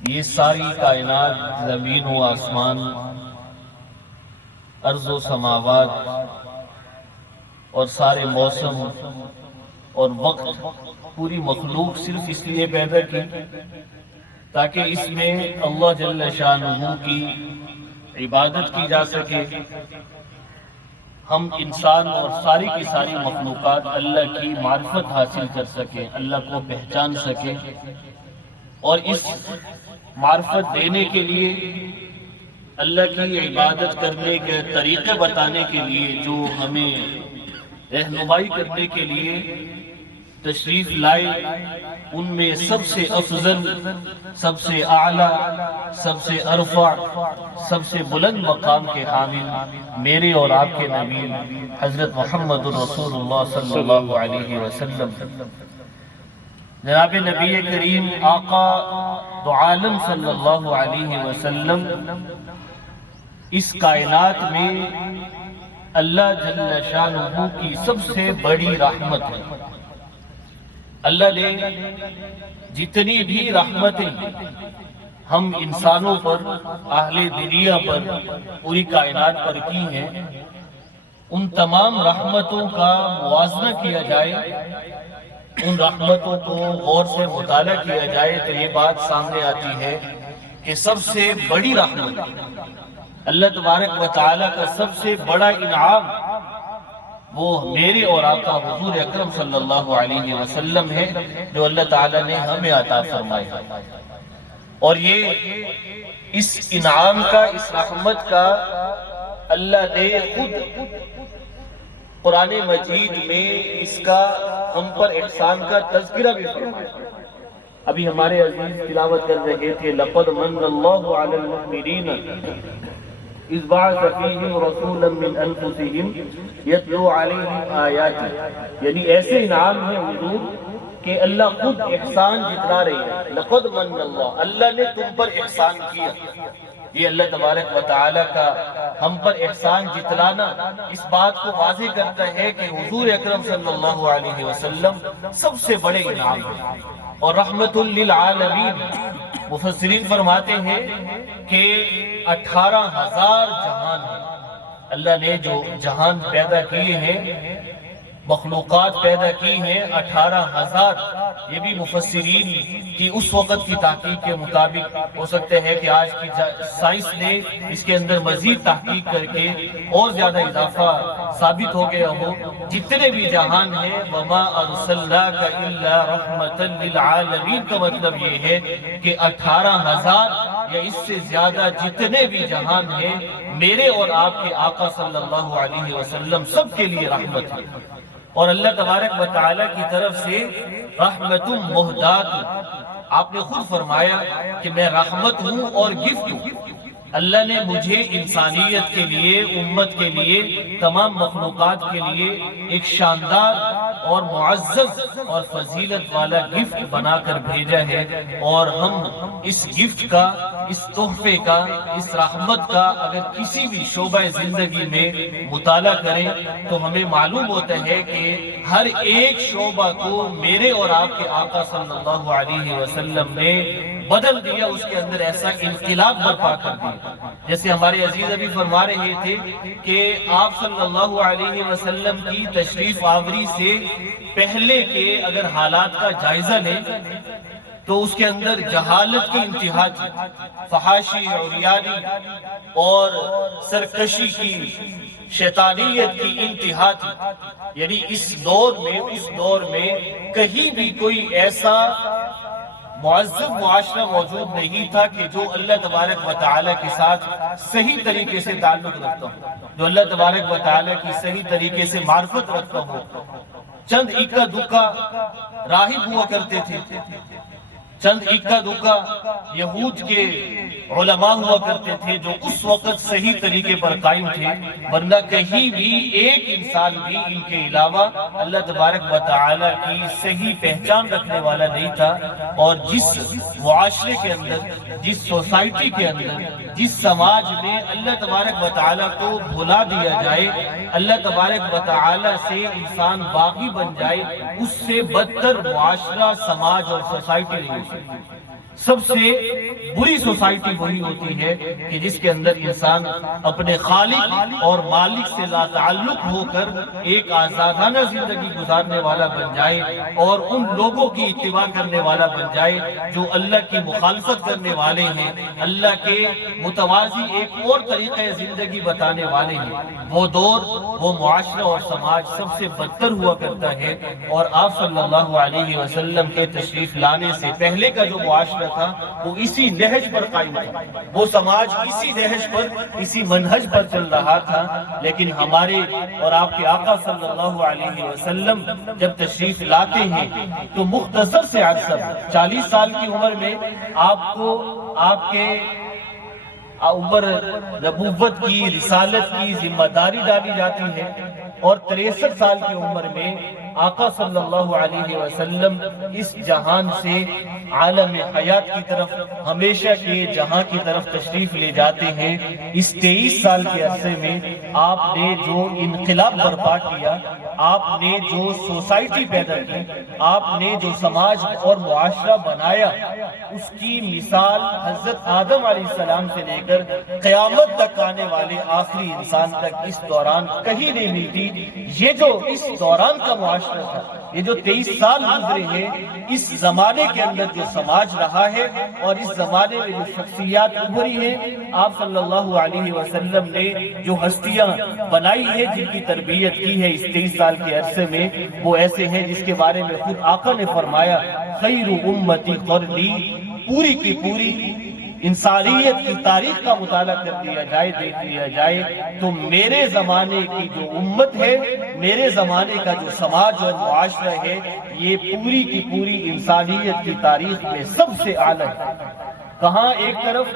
یہ ساری کائنات، زمین و آسمان، ارض و سماوات اور سارے موسم اور وقت، پوری مخلوق صرف اس لیے پیدا کی تاکہ اس میں اللہ جل شانہ کی عبادت کی جا سکے، ہم انسان اور ساری کی ساری مخلوقات اللہ کی معرفت حاصل کر سکیں، اللہ کو پہچان سکیں، اور اس معرفت دینے کے لیے، اللہ کی عبادت کرنے کے طریقے بتانے کے لیے، جو ہمیں رہنمائی کرنے کے لیے تشریف لائے، ان میں سب سے افضل، سب سے اعلیٰ، سب سے ارفع، سب سے بلند مقام کے حامل میرے اور آپ کے نبی حضرت محمد رسول اللہ صلی اللہ علیہ وسلم، جناب نبی کریم آقا دو عالم صلی اللہ علیہ وسلم اس کائنات میں اللہ جل شانہ کی سب سے بڑی رحمت ہے۔ اللہ نے جتنی بھی رحمتیں ہم انسانوں پر، اہل دنیا پر، پوری کائنات پر کی ہیں، ان تمام رحمتوں کا موازنہ کیا جائے، ان رحمتوں کو غور سے مطالعہ کیا جائے تو یہ بات سامنے آتی ہے کہ سب سے بڑی رحمت، اللہ تبارک و تعالیٰ کا سب سے بڑا انعام وہ میرے اور آقا حضور اکرم صلی اللہ علیہ وسلم ہے، جو اللہ تعالیٰ نے ہمیں عطا فرمایا۔ اور یہ اس انعام کا، اس رحمت کا اللہ نے خود قرآن مجید میں اس کا ہم پر احسان کا تذکرہ بھی فرمایا۔ ابھی ہمارے عزیز تلاوت کر رہے تھے، لَقَدْ مَنَّ اللَّهُ عَلَى الْمُؤْمِنِينَ اِذْ بَعَثَ فِيهِمْ رَسُولًا مِّنْ أَنفُسِهِمْ يَتْلُو عَلَيْهِمْ آيَاتِهِ، یعنی ایسے انعام ہے حضور کہ اللہ خود احسان جتلا رہی ہے۔ لَقَدْ مَنَّ اللَّهُ، اللہ نے تم پر احسان کیا۔ یہ اللہ تبارک و تعالیٰ کا ہم پر احسان جتلانا اس بات کو واضح کرتا ہے کہ حضور اکرم صلی اللہ علیہ وسلم سب سے بڑے انعام ہیں اور رحمت للعالمین۔ مفسرین فرماتے ہیں کہ 18,000 جہان ہیں، اللہ نے جو جہان پیدا کیے ہیں، مخلوقات پیدا کی ہیں 18,000۔ یہ بھی مفسرین کی اس وقت کی تحقیق کے مطابق ہو سکتے ہیں کہ آج کی سائنس نے اس کے اندر مزید تحقیق کر کے اور زیادہ اضافہ ثابت ہو گیا ہو۔ جتنے بھی جہان ہیں، وَمَا أَرْسَلْنَاكَ إِلَّا رَحْمَةً لِلْعَالَمِينَ کا مطلب یہ ہے کہ 18,000 یا اس سے زیادہ جتنے بھی جہان ہیں، میرے اور آپ کے آقا صلی اللہ علیہ وسلم سب کے لیے رحمت ہے۔ اور اللہ تبارک و تعالیٰ کی طرف سے رحمت مہدات، آپ نے خود فرمایا کہ میں رحمت ہوں اور گفٹ ہوں۔ اللہ نے مجھے انسانیت کے لیے، امت کے لیے، تمام مخلوقات کے لیے ایک شاندار اور معزز اور فضیلت والا گفٹ بنا کر بھیجا ہے، اور ہم اس گفٹ کا، اس تحفے کا، اس رحمت کا اگر کسی بھی شعبہ زندگی میں مطالعہ کریں تو ہمیں معلوم ہوتا ہے کہ ہر ایک شعبہ کو میرے اور آپ کے آقا صلی اللہ علیہ وسلم نے بدل دیا، اس کے اندر ایسا انقلاب برپا کر دیا۔ جیسے ہمارے عزیز ابھی فرما رہے تھے کہ آپ صلی اللہ علیہ وسلم کی تشریف آوری سے پہلے کے اگر حالات کا جائزہ لیں تو اس کے اندر جہالت کی انتہا تھی، فحاشی، عریانی اور سرکشی کی، شیطانیت کی انتہا تھی۔ یعنی اس دور میں کہیں بھی کوئی ایسا معزز معاشرہ موجود نہیں تھا کہ جو اللہ تبارک و تعالیٰ کے ساتھ صحیح طریقے سے تعلق رکھتا ہو، جو اللہ تبارک و تعالیٰ کی صحیح طریقے سے معرفت رکھتا ہو۔ چند اکا دکا راہب ہوا کرتے تھے، چند اکا دکا یہود کے علماء ہوا کرتے تھے جو اس وقت صحیح طریقے پر قائم تھے، ورنہ کہیں بھی ایک انسان بھی ان کے علاوہ اللہ تبارک و تعالیٰ کی صحیح پہچان رکھنے والا نہیں تھا۔ اور جس معاشرے کے اندر، جس سوسائٹی کے اندر، جس سماج میں اللہ تبارک و تعالیٰ کو بھلا دیا جائے، اللہ تبارک و تعالیٰ سے انسان باغی بن جائے، اس سے بدتر معاشرہ، سماج اور سوسائٹی نہیں ہو سکتی۔ سب سے بری سوسائٹی وہی ہوتی ہے کہ جس کے اندر انسان اپنے خالق اور مالک سے لا تعلق ہو کر ایک آزادانہ زندگی گزارنے والا بن جائے اور ان لوگوں کی اتباع کرنے والا بن جائے جو اللہ کی مخالفت کرنے والے ہیں، اللہ کے متوازی ایک اور طریقہ زندگی بتانے والے ہیں۔ وہ دور، وہ معاشرہ اور سماج سب سے بدتر ہوا کرتا ہے، اور آپ صلی اللہ علیہ وسلم کے تشریف لانے سے پہلے کا جو معاشرہ تھا وہ اسی نہج پر قائم تھا، وہ سماج اسی نہج پر، اسی منہج پر چل رہا تھا۔ لیکن ہمارے اور آپ کے آقا صلی اللہ علیہ وسلم جب تشریف لاتے ہیں تو مختصر سے عرصہ 40 سال کی عمر میں آپ کو آپ کے اوپر نبوت کی، رسالت کی ذمہ داری ڈالی جاتی ہے، اور 63 سال کی عمر میں آقا صلی اللہ علیہ وسلم اس جہان سے عالم حیات کی طرف، ہمیشہ کے جہاں کی طرف تشریف لے جاتے ہیں۔ اس 23 سال کے عرصے میں آپ نے جو انقلاب برپا کیا، آپ نے جو سوسائٹی پیدا کی، آپ نے جو سماج اور معاشرہ بنایا، اس کی مثال حضرت آدم علیہ السلام سے لے کر قیامت تک آنے والے آخری انسان تک اس دوران کہیں نہیں ملتی۔ یہ جو اس دوران کا معاشرہ تھا، یہ جو 23 سال گزرے ہیں، اس زمانے کے اندر جو سماج رہا ہے اور اس زمانے میں جو شخصیات ابھری ہیں، آپ صلی اللہ علیہ وسلم نے جو ہستیاں بنائی ہیں، جن کی تربیت کی ہے اس 23 سال کے عرصے میں، وہ ایسے ہیں جس کے بارے میں خود آقا نے فرمایا، خیر امتی قرنی، پوری کی پوری انسانیت کی تاریخ کا مطالعہ کر دیا جائے، دیکھ لیا جائے تو میرے زمانے کی جو امت ہے، میرے زمانے کا جو سماج اور معاشرہ ہے، یہ پوری کی پوری انسانیت کی تاریخ میں سب سے اعلیٰ ہے۔ کہاں ایک طرف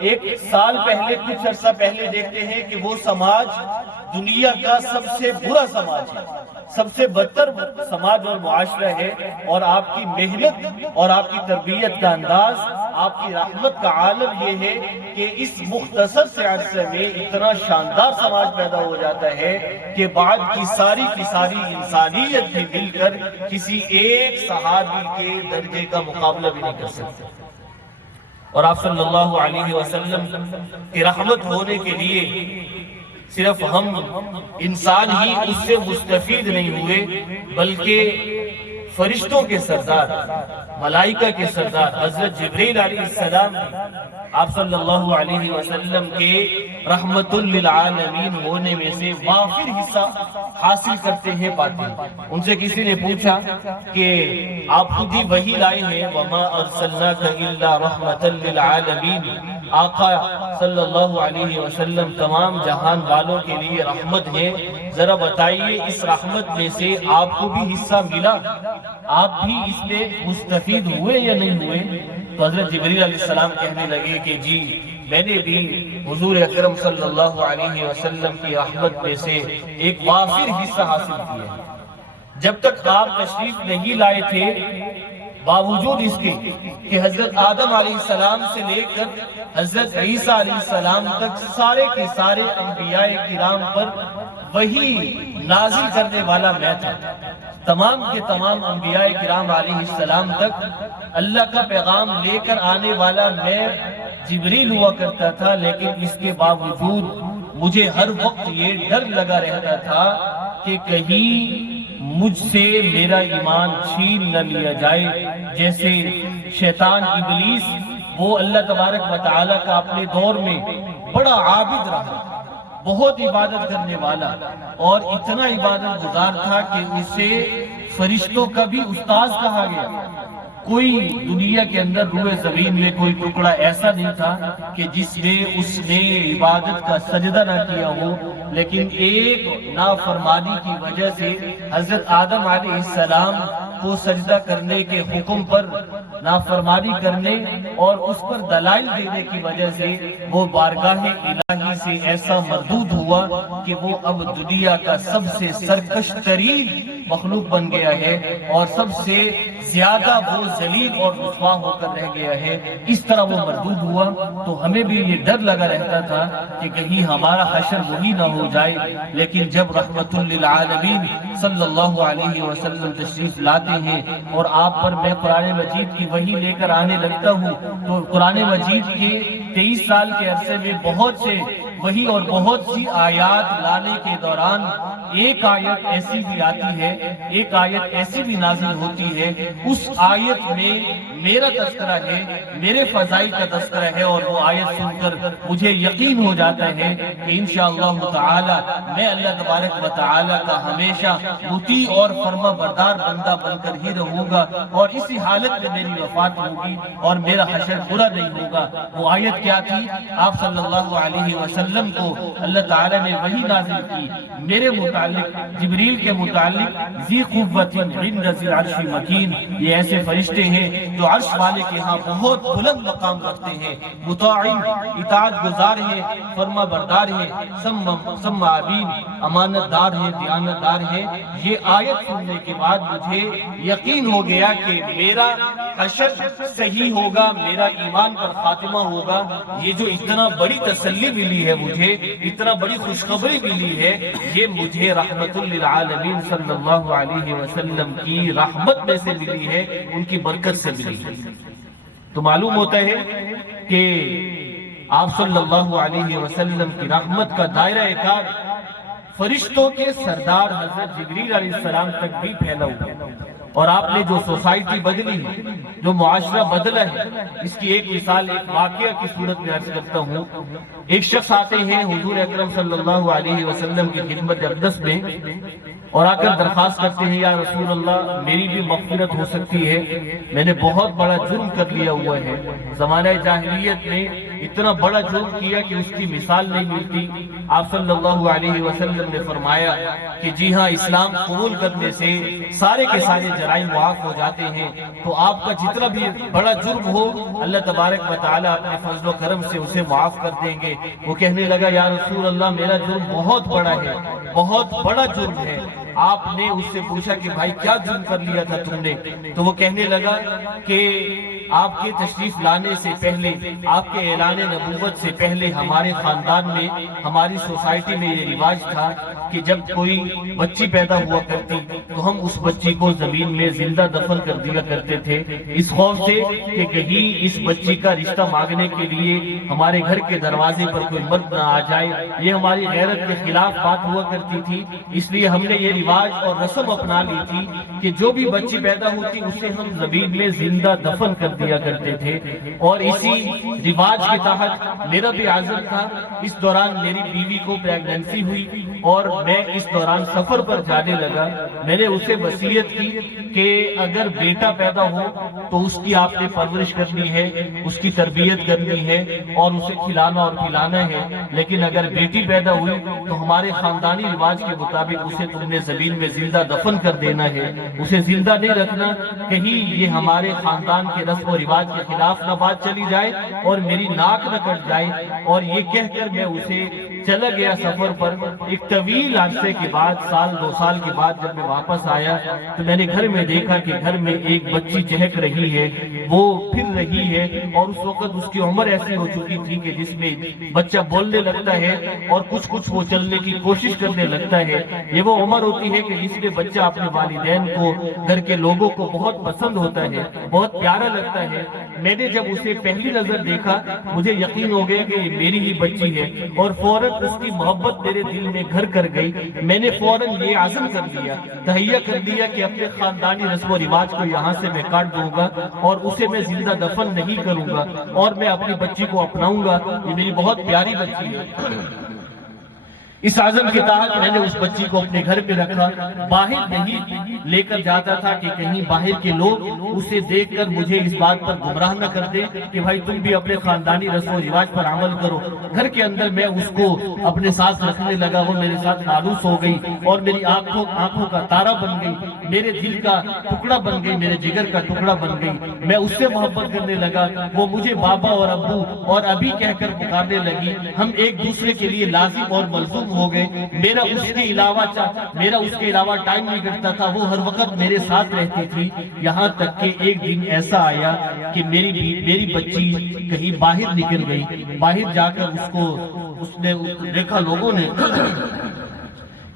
ایک سال پہلے، کچھ عرصہ پہلے دیکھتے ہیں کہ وہ سماج دنیا کا سب سے برا سماج ہے، سب سے بدتر سماج اور معاشرہ ہے، اور آپ کی محنت اور آپ کی تربیت کا انداز، آپ کی رحمت کا عالم یہ ہے کہ اس مختصر سے عرصے میں اتنا شاندار سماج پیدا ہو جاتا ہے کہ بعد کی ساری انسانیت بھی مل کر کسی ایک صحابی کے درجے کا مقابلہ بھی نہیں کر سکتے۔ اور آپ صلی اللہ علیہ وسلم کی رحمت ہونے کے لیے صرف ہم انسان ہی اس سے مستفید نہیں ہوئے، بلکہ فرشتوں کے سردار، ملائکہ کے سردار حضرت جبریل علیہ السلام آپ صلی اللہ علیہ وسلم کے رحمت للعالمین ہونے میں سے وافر حصہ حاصل کرتے ہیں، پاتے ہیں۔ ان سے کسی نے پوچھا کہ آپ خود ہی وحی لائے ہیں، وَمَا أَرْسَلْنَاكَ إِلَّا رَحْمَةً لِلْعَالَمِينَ، آقا صلی اللہ علیہ وسلم تمام جہان والوں کے لیے رحمت ہے، ذرا بتائیے اس رحمت میں سے آپ کو بھی حصہ ملا؟ آپ بھی اس میں مستفید ہوئے یا نہیں ہوئے؟ تو حضرت جبریل علیہ السلام کہنے لگے کہ جی، میں نے بھی حضور اکرم صلی اللہ علیہ وسلم کی رحمت میں سے ایک وافر حصہ حاصل کیا۔ جب تک آپ تشریف نہیں لائے تھے، باوجود اس کے کہ حضرت آدم علیہ السلام سے لے کر حضرت عیسیٰ علیہ السلام تک سارے کے سارے انبیاء کرام پر وہی نازل کرنے والا میں تھا، تمام کے تمام انبیاء کرام علیہ السلام تک اللہ کا پیغام لے کر آنے والا میں جبریل ہوا کرتا تھا، لیکن اس کے باوجود مجھے ہر وقت یہ ڈر لگا رہتا تھا کہ کہیں مجھ سے میرا ایمان چھین نہ لیا جائے۔ جیسے شیطان ابلیس، وہ اللہ تبارک و تعالیٰ کا اپنے دور میں بڑا عابد رہا، بہت عبادت کرنے والا، اور اتنا عبادت گزار تھا کہ اسے فرشتوں کا بھی استاذ کہا گیا۔ کوئی دنیا کے اندر روئے زمین میں کوئی ٹکڑا ایسا نہیں تھا کہ جس میں اس نے عبادت کا سجدہ نہ کیا ہو، لیکن ایک نافرمانی کی وجہ سے حضرت آدم علیہ السلام کو سجدہ کرنے کے حکم پر نافرمانی کرنے اور اس پر دلائل دینے کی وجہ سے وہ بارگاہ الہی سے ایسا مردود ہوا کہ وہ اب دنیا کا سب سے سرکش ترین مخلوق بن گیا ہے اور سب سے زیادہ وہ ذلیل اور رسوا ہو کر رہ گیا ہے، اس طرح وہ مردود ہوا۔ تو ہمیں بھی یہ ڈر لگا رہتا تھا کہ کہیں ہمارا حشر وہی نہ ہو جائے، لیکن جب رحمت للعالمین صلی اللہ علیہ وسلم تشریف لاتے ہیں اور آپ پر میں قرآن مجید کی وحی لے کر آنے لگتا ہوں، تو قرآن مجید کے 23 سال کے عرصے میں بہت سے وحی اور بہت سی آیات لانے کے دوران ایک آیت ایسی بھی آتی ہے، ایک آیت ایسی بھی نازل ہوتی ہے، اس آیت میں میرا تذکرہ ہے، میرے فضائل کا تذکرہ ہے، اور وہ آیت سن کر مجھے یقین ہو جاتا ہے کہ انشاءاللہ تعالی میں اللہ تبارک و تعالی کا ہمیشہ مطیع اور فرما بردار بندہ بن کر ہی رہوں گا، اور اسی حالت میں میری وفات ہوگی اور میرا حشر برا نہیں ہوگا۔ وہ آیت کیا تھی؟ آپ صلی اللہ علیہ وسلم کو اللہ تعالی نے وحی نازل کی میرے متعلق، جبریل کے متعلق، ذی قوت عند ذی العرش مکین، یہ ایسے فرشتے ہیں جو عرش والے کے ہاں بہت بلند مقام رکھتے ہیں، مطاع اطاعت گزار ہے، فرما بردار ہے، سماعین امانت دار ہے، دیانت دار ہے۔ یہ آیت سننے کے بعد مجھے یقین ہو گیا کہ میرا حشر صحیح ہوگا، میرا ایمان پر خاتمہ ہوگا۔ یہ جو اتنا بڑی تسلی ملی ہے مجھے، اتنا بڑی خوشخبری ملی ہے، یہ مجھے رحمت للعالمین صلی اللہ علیہ وسلم کی رحمت میں سے ملی ہے، ان کی برکت سے ملی ہے۔ تو معلوم ہوتا ہے کہ آپ صلی اللہ علیہ وسلم کی رحمت کا دائرہ کار فرشتوں کے سردار حضرت جبریل علیہ السلام تک بھی پھیلا ہوا ہے، اور آپ نے جو سوسائٹی بدلی ہے، جو معاشرہ بدلا ہے، اس کی ایک مثال ایک واقعہ کی صورت میں عرض کرتا ہوں۔ ایک شخص آتے ہیں حضور اکرم صلی اللہ علیہ وسلم کی خدمت اقدس میں اور آ کر درخواست کرتے ہیں، یا رسول اللہ میری بھی مغفرت ہو سکتی ہے، میں نے بہت بڑا جرم کر لیا ہوا ہے، زمانہ جاہلیت میں اتنا بڑا جرم کیا کہ اس کی مثال نہیں ملتی۔ آپ صلی اللہ علیہ وسلم نے فرمایا کہ جی ہاں، اسلام قبول کرنے سے سارے کے سارے جرائم معاف ہو جاتے ہیں، تو آپ کا جتنا بھی بڑا جرم ہو اللہ تبارک و تعالی اپنے فضل و کرم سے اسے معاف کر دیں گے۔ وہ کہنے لگا، یا رسول اللہ میرا جرم بہت بڑا ہے، بہت بڑا جرم ہے۔ آپ نے اس سے پوچھا کہ بھائی کیا جرم کر لیا تھا تم نے؟ تو وہ کہنے لگا کہ آپ کے تشریف لانے سے پہلے، آپ کے اعلان نبوت سے پہلے ہمارے خاندان میں، ہماری سوسائٹی میں یہ رواج تھا کہ جب کوئی بچی پیدا ہوا کرتی تو ہم اس بچی کو زمین میں زندہ دفن کر دیا کرتے تھے، اس خوف سے کہ کہیں اس بچی کا رشتہ مانگنے کے لیے ہمارے گھر کے دروازے پر کوئی مرد نہ آ جائے۔ یہ ہماری غیرت کے خلاف بات ہوا کرتی تھی، اس لیے ہم نے یہ رواج اور رسم اپنا لی تھی کہ جو بھی بچی پیدا ہوتی اسے ہم زمین میں زندہ دفن کر دیا کرتے تھے۔ اور اسی رواج کے تحت میرا بھی عزم تھا، اس دوران میری بیوی کو پریگننسی ہوئی اور میں اس دوران سفر پر جانے لگا۔ میں نے اسے وصیت کی کہ اگر بیٹا پیدا ہو تو اس کی آپ نے پرورش کرنی ہے، اس کی تربیت کرنی ہے اور اسے کھلانا اور پلانا ہے، لیکن اگر بیٹی پیدا ہوئی تو ہمارے خاندانی رواج کے مطابق اسے تم نے زمین میں زندہ دفن کر دینا ہے، اسے زندہ نہیں رکھنا، کہیں یہ ہمارے خاندان کے رسم و رواج کے خلاف نہ بات چلی جائے اور میری ناک نہ کٹ جائے۔ اور یہ کہہ کر میں اسے چلا گیا سفر پر۔ ایک طویل عرصے کے بعد، سال دو سال کے بعد جب میں واپس آیا تو میں نے گھر میں دیکھا کہ گھر میں ایک بچی چہک رہی ہے، وہ پھر رہی ہے، اور اس وقت اس کی عمر ایسی ہو چکی تھی کہ جس میں بچہ بولنے لگتا ہے اور کچھ وہ چلنے کی کوشش کرنے لگتا ہے۔ یہ وہ عمر ہوتی ہے کہ جس میں بچہ اپنے والدین کو، گھر کے لوگوں کو بہت پسند ہوتا ہے، بہت پیارا لگتا ہے۔ میں نے جب اسے پہلی نظر دیکھا مجھے یقین ہو گیا کہ یہ میری ہی بچی ہے، اور فوراً اس کی محبت میرے دل میں گھر کر گئی۔ میں نے فوراً یہ عزم کر لیا، تہیہ کر لیا کہ اپنے خاندانی رسم و رواج کو یہاں سے میں کاٹ دوں گا اور اسے میں زندہ دفن نہیں کروں گا، اور میں اپنی بچی کو اپناؤں گا، یہ میری بہت پیاری بچی ہے۔ اس عزم کے تحت میں نے اس بچی کو اپنے گھر پہ رکھا، باہر نہیں لے کر جاتا تھا کہ کہیں باہر کے لوگ اسے دیکھ کر مجھے اس بات پر گمراہ نہ کر دیں کہ بھائی تم بھی اپنے خاندانی رسم و رواج پر عمل کرو۔ گھر کے اندر میں اس کو اپنے ساتھ رکھنے لگا، وہ میرے ساتھ مالوس ہو گئی اور میری آنکھوں کا تارا بن گئی، میرے دل کا ٹکڑا بن گئی، میرے جگر کا ٹکڑا بن گئی۔ میں اس سے محبت کرنے لگا، وہ مجھے بابا اور ابو اور ابھی کہہ کر پکارنے لگی۔ ہم ایک دوسرے کے لیے لازم اور ملزوم ہو گئے. میرا اس کے علاوہ ٹائم نہیں کٹتا تھا. وہ ہر وقت میرے ساتھ رہتی تھی. یہاں تک کہ ایک دن ایسا آیا کہ میری بچی کہیں باہر نکل گئی. باہر جا کر اس نے دیکھا لوگوں نے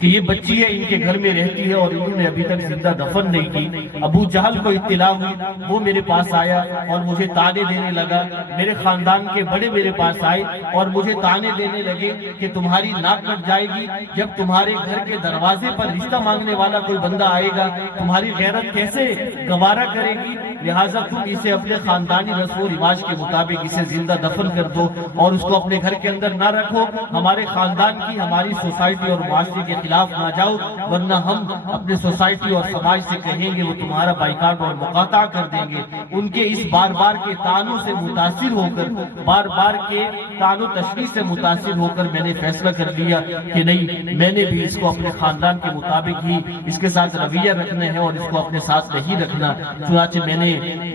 کہ یہ بچی ہے, ان کے گھر میں رہتی ہے اور انہوں نے ابھی تک زندہ دفن نہیں کی. ابو جہل کو اطلاع ہوئی, وہ میرے پاس آیا اور مجھے تانے دینے لگا. میرے خاندان کے بڑے میرے پاس آئے اور مجھے تانے دینے لگے کہ تمہاری ناک کٹ جائے گی جب تمہارے گھر کے دروازے پر رشتہ مانگنے والا کوئی بندہ آئے گا. تمہاری غیرت کیسے گوارا کرے گی؟ لہٰذا تم اسے اپنے خاندانی رسم و رواج کے مطابق اسے زندہ دفن کر دو اور اس کو اپنے گھر کے اندر نہ رکھو. ہمارے خاندان کی, ہماری سوسائٹی اور معاشرے کے خلاف نہ جاؤ, ورنہ ہم اپنے سوسائٹی اور سماج سے کہیں گے وہ تمہارا بائیکاٹ اور مقاطع کر دیں گے. ان کے اس بار بار کے طعنوں سے متاثر ہو کر, بار بار کے طعن و تشریح سے متاثر ہو کر میں نے فیصلہ کر لیا کہ نہیں, میں نے بھی اس کو اپنے خاندان کے مطابق ہی اس کے ساتھ رویہ رکھنا ہے اور اس کو اپنے ساتھ نہیں رکھنا. چنانچہ میں نے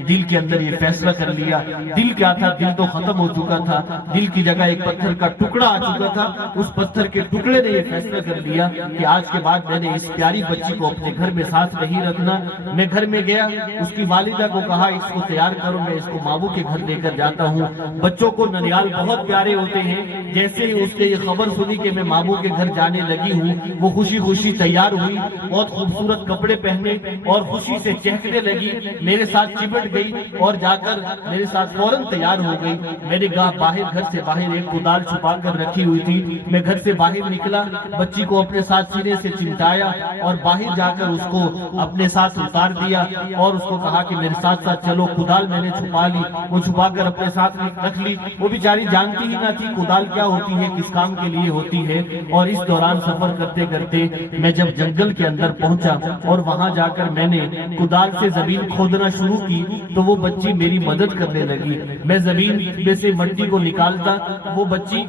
دل کے اندر یہ فیصلہ کر لیا. دل کیا تھا؟ دل تو ختم ہو چکا تھا. دل کی جگہ ایک پتھر کا ٹکڑا آ چکا تھا. اس پتھر کے ٹکڑے نے یہ فیصلہ کر لیا کہ آج کے بعد میں نے اس پیاری بچی کو اپنے گھر میں ساتھ نہیں رکھنا. میں گھر میں گیا, اس کی والدہ کو کہا اس کو تیار کرو, میں اس کو ماموں کے گھر لے کر جاتا ہوں. بچوں کو ننیال بہت پیارے ہوتے ہیں. جیسے ہی اس نے یہ خبر سنی کہ میں ماموں کے گھر جانے لگی ہوں, وہ خوشی خوشی تیار ہوئی, بہت خوبصورت کپڑے پہنے اور خوشی سے چہکنے لگی. میرے ساتھ چپٹ گئی اور جا کر میرے ساتھ فوراً تیار ہو گئی. میں نے گھر سے باہر ایک کدال چھپا کر رکھی ہوئی تھی. میں گھر سے باہر نکلا, بچی کو اپنے ساتھ سینے سے چمٹایا اور باہر جا کر اس کو اپنے ساتھ اتار دیا اور اس کو کہا کہ میرے ساتھ ساتھ چلو. کدال میں نے چھپا لی, وہ چھپا کر اپنے ساتھ رکھ لی. وہ بیچاری جانتی ہی نہ تھی کدال کیا ہوتی ہے, کس کام کے لیے ہوتی ہے. اور اس دوران سفر کرتے کرتے میں جب جنگل کے اندر پہنچا اور وہاں جا کر میں نے کدال سے زمین کھودنا شروع کی تو وہ بچی میری مدد کرنے لگی. میں زمین میں سے مٹی کو نکالتا, وہ بچی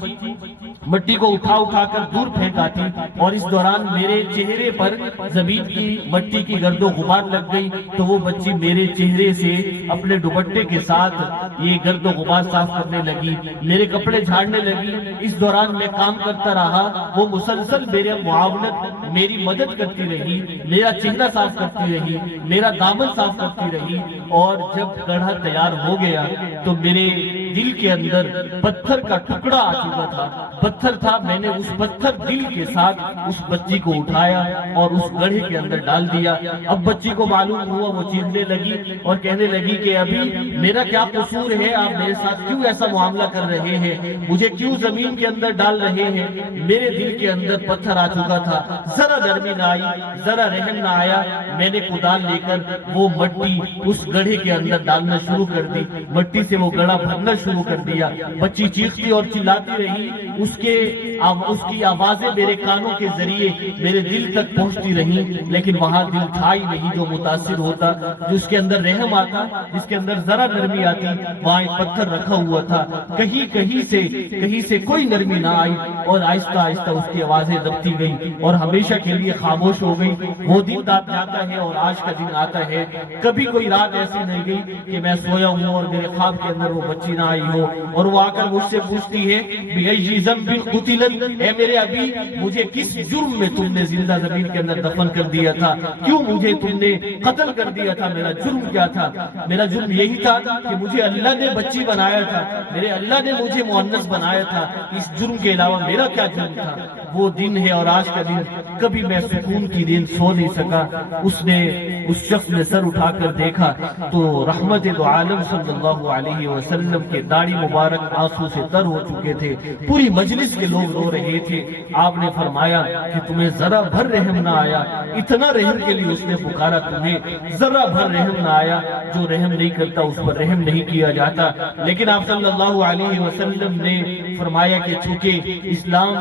مٹی کو اٹھا کر دور پھینک آتی اور اس دوران میرے چہرے پر زمین کی مٹی کی گرد و غبار لگ گئی تو وہ بچی میرے چہرے سے اپنے دوپٹے کے ساتھ یہ گرد و غبار صاف کرنے لگی, میرے کپڑے جھاڑنے لگی. اس دوران میں کام کرتا رہا, وہ مسلسل میرے معاونت, میری مدد کرتی رہی, میرا چہرہ صاف کرتی رہی, میرا دامن صاف کرتی رہی. اور جب گڑھا تیار ہو گیا تو میرے دل کے اندر پتھر کا ٹکڑا آ چکا تھا. پتھر تھا, میں نے اس پتھر دل کے ساتھ اس بچی کو اٹھایا اور اس گڑھے کے اندر ڈال دیا. اب بچی کو معلوم ہوا, وہ چیخنے لگی اور کہنے لگی کہ ابھی میرا کیا قصور ہے, آپ میرے ساتھ کیوں ایسا معاملہ کر رہے ہیں, مجھے کیوں زمین کے اندر ڈال رہے ہیں. میرے دل کے اندر پتھر آ چکا تھا, ذرا نرمی نہ آئی, ذرا رحم نہ آیا. میں نے کدال لے کر وہ مٹی اس گڑھے کے اندر ڈالنا شروع کر دی, مٹی سے وہ گڑھا بھرنا شروع کر دیا. بچی چیختی اور چلاتی رہی, اس کی آوازیں میرے کانوں کے ذریعے میرے دل تک پہنچتی رہی, لیکن وہاں دل تھا ہی نہیں جو متاثر ہوتا, جس کے اندر رحم آتا, جس کے اندر ذرا نرمی آتی. وہاں ایک پتھر رکھا ہوا تھا, کہیں سے کوئی نرمی نہ آئی اور آہستہ آہستہ اس کی آوازیں دبتی گئی اور ہمیشہ کے لیے خاموش ہو گئی. وہ دن جاتا ہے اور آج کا دن آتا ہے. کبھی کوئی رات ایسی نہیں گئی کہ میں سویا ہوں اور میرے خواب کے اندر وہ بچی نہ آئی ہو اور وہ آ کر مجھ سے پوچھتی ہے بِأَيِّ ذَنبٍ قُتِلَتْ, اے میرے ابھی مجھے کس جرم میں تم نے زندہ زمین کے اندر دفن کر دیا تھا, کیوں مجھے تم نے قتل کر دیا تھا, میرا جرم کیا تھا. میرا جرم یہی تھا کہ مجھے اللہ نے بچی بنایا تھا, میرے اللہ نے مجھے مؤنث بنایا تھا, اس جرم کے علاوہ میرا کیا جرم تھا. وہ دن ہے اور آج کا دن, کبھی میں سکون کی نیند سو نہیں سکا. اس شخص نے سر اٹھا کر دیکھا تو رحمت دو عالم صلی اللہ علیہ وسلم کے داڑھی مبارک آنسو سے تر ہو چکے تھے, پوری مجلس کے لوگ رو رہے تھے. آپ نے فرمایا کہ تمہیں ذرا بھر رحم نہ آیا, اتنا رحم کے لیے اس نے پکارا, تمہیں ذرا بھر رحم نہ آیا. جو رحم نہیں کرتا اس پر رحم نہیں کیا جاتا. لیکن آپ صلی اللہ علیہ وسلم نے فرمایا کہ چونکہ اسلام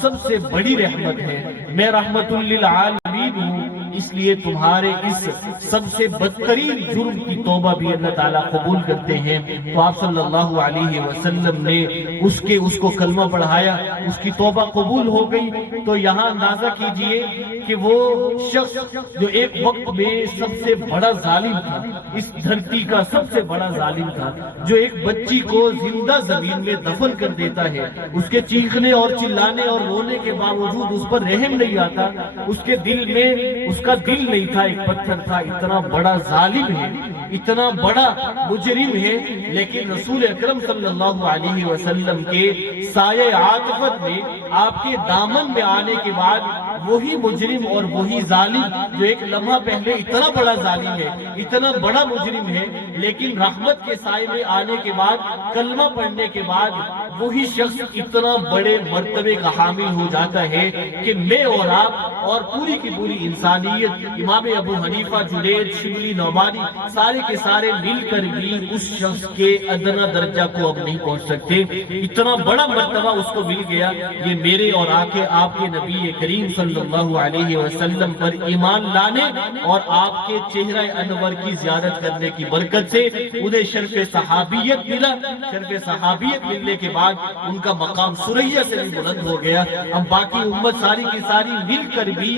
سب سے بڑی رحمت ہے, میں رحمت للعالمین ہوں, اس لیے تمہارے اس سب سے بدترین جرم کی توبہ بھی اللہ تعالیٰ قبول کرتے ہیں۔ تو آپ صلی اللہ علیہ وسلم نے اس کو کلمہ پڑھایا، اس کی توبہ قبول ہو گئی۔ تو یہاں اندازہ کیجئے کہ وہ شخص جو ایک وقت میں سب سے بڑا ظالم تھا، اس دھرتی کا سب سے بڑا ظالم تھا، جو ایک بچی کو زندہ زمین میں دفن کر دیتا ہے، اس کے چیخنے اور چلانے اور رونے کے باوجود اس پر رحم نہیں آتا، اس کے دل میں اس کا دل نہیں تھا، ایک پتھر تھا۔ اتنا بڑا ظالم ہے، اتنا بڑا مجرم ہے، لیکن رسول اکرم صلی اللہ علیہ وسلم کے سایہ عاطفت میں، آپ کے دامن میں آنے کے بعد وہی مجرم اور وہی ظالم جو ایک لمحہ پہلے اتنا بڑا ظالم ہے، اتنا بڑا مجرم ہے، لیکن رحمت کے سائے میں آنے کے بعد، کلمہ پڑھنے کے بعد وہی شخص اتنا بڑے مرتبے کا حامل ہو جاتا ہے کہ میں اور آپ اور پوری کی پوری انسانیت، امام ابو حنیفہ، جنید، شبلی، نعمانی، سارے کے سارے مل کر بھی اس شخص کے ادنا درجہ کو اب نہیں پہنچ سکتے۔ اتنا بڑا مرتبہ اس کو مل گیا۔ یہ میرے اور آپ کے نبی کریم صلی اللہ علیہ وسلم پر ایمان لانے اور آپ کے چہرہ انور کی زیارت کرنے کی برکت سے انہیں شرف صحابیت ملا۔ شرف صحابیت ملنے کے بعد ان کا مقام سریا سے بھی بلند ہو گیا۔ اب باقی امت ساری کی ساری مل کر بھی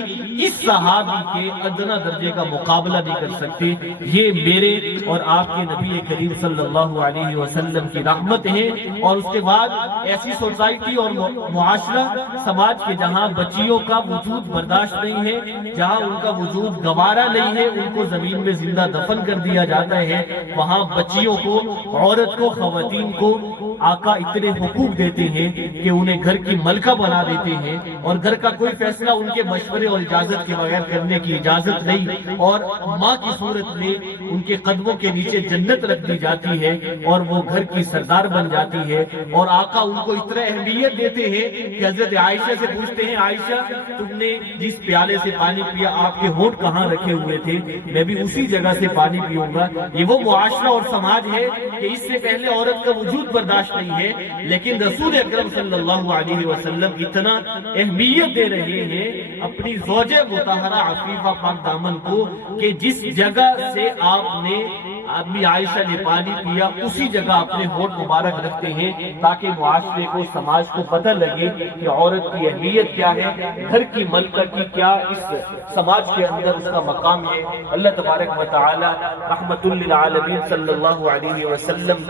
اس صحابی کے ادنا درجے کا مقابلہ نہیں کر سکتے۔ یہ میرے اور آپ کے نبی کریم صلی اللہ علیہ وسلم کی رحمت ہے۔ اور اس کے بعد ایسی سوسائٹی اور معاشرہ، سماج کے جہاں بچیوں کا وجود برداشت نہیں ہے، جہاں ان کا وجود گوارا نہیں ہے، ان کو زمین میں زندہ دفن کر دیا جاتا ہے، وہاں بچیوں کو، عورت کو، خواتین کو آقا اتنے حقوق دیتے ہیں کہ انہیں گھر کی ملکہ بنا دیتے ہیں، اور گھر کا کوئی فیصلہ ان کے مشورے اور اجازت کے بغیر کرنے کی اجازت نہیں، اور ماں کی صورت میں ان کے قدموں کے نیچے جنت رکھ دی جاتی ہے اور وہ گھر کی سردار بن جاتی ہے۔ اور آقا ان کو اتنا اہمیت دیتے ہیں کہ حضرت عائشہ سے پوچھتے ہیں، عائشہ تم نے جس پیالے سے پانی پیا آپ کے ہونٹ کہاں رکھے ہوئے تھے؟ میں بھی اسی جگہ سے پانی پیوں گا۔ یہ وہ معاشرہ اور سماج ہے کہ اس سے پہلے عورت کا وجود برداشت نہیں ہے، لیکن رسول اکرم صلی اللہ علیہ وسلم اتنا اہمیت دے رہے ہیں اپنی زوجہ مطہرہ عفیفہ پاک دامن کو کہ جس جگہ سے آپ نے امی عائشہ نے پانی پیا اسی جگہ اپنے ہونٹ مبارک رکھتے ہیں، تاکہ معاشرے کو، سماج کو پتہ لگے کہ عورت کی اہمیت کیا ہے، گھر کی ملکہ کی کیا اس سماج کے اندر اس کا مقام ہے۔ اللہ تبارک و تعالی رحمت للعالمین صلی اللہ علیہ وسلم